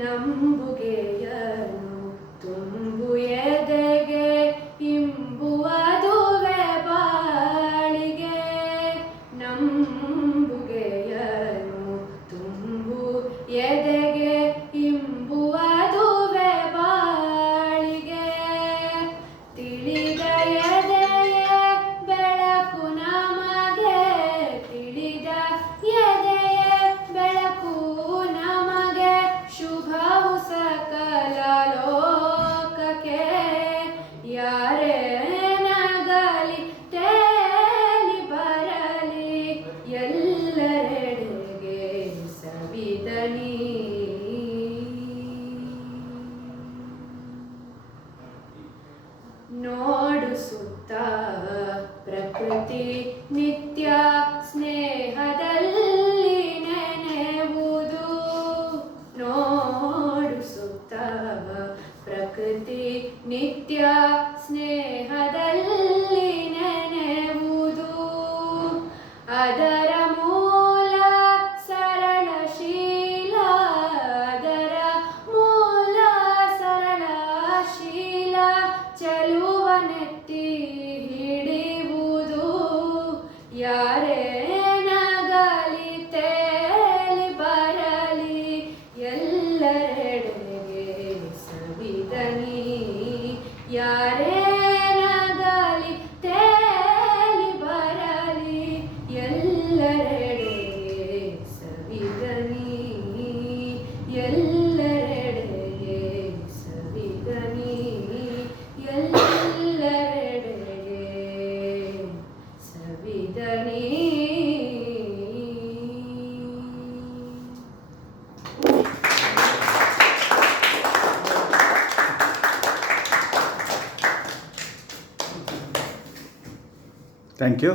ನಂಬುಗೆಯನು ತುಂಬು ಎದೆಗೆ ಇಂಬುವುದುವೆ ಬಾಳಿಗೆ. ನಂಬುಗೆಯನು ತುಂಬು ಎದೆಗೆ ಇಂಬುವುದುವೆ ಬಾಳಿಗೆ. ತಿಳಿದ ಎದೆಯ ಬೆಳಕು ನಮಗೆ, ತಿಳಿದ ಎದೆಯ ಬೆಳಕು ನಮಗೆ, ಶುಭವು ಸಕಲ ಲೋಕಕ್ಕೆ. ಯಾರೇ ನಗಲಿ ತೇಲಿ ಬರಲಿ ಎಲ್ಲರೆಡೆಗೆ ಸವಿದನಿ. ನೋಡು ಸುತ್ತ ಪ್ರಕೃತಿ ನಿತ್ಯ ಸ್ನೇಹದಲ್ಲಿ ನೆನೆಯುವುದು. ನೋಡು ಸುತ್ತ ಪ್ರಕೃತಿ ನಿತ್ಯ ಸ್ನೇಹದಲ್ಲಿ ನೆನೆಯುವುದು. ಅದರ ಮೂಲ ಸರಳಶೀಲ, ಅದರ ಮೂಲ ಸರಳಶೀಲ, ಚೆಲುವನೆತ್ತಿ ಹಿಡಿಯುವುದು. ಯಾರೇ ನಗಲಿ ತೇಲಿ ಬರಲಿ ಎಲ್ಲರೆಡೆಗೆ ಸವಿದನಿ. ಯಾರೇ ನಗಲಿ ತೇಲಿ ಬರಲಿ ಎಲ್ಲರೆಡೆಗೆ ಸವಿದನಿ. ಎಲ್ಲರೆಡೆಗೆ ಸವಿದನಿ. ಎಲ್ಲರೆಡೆಗೆ ಸವಿದನಿ. Thank you.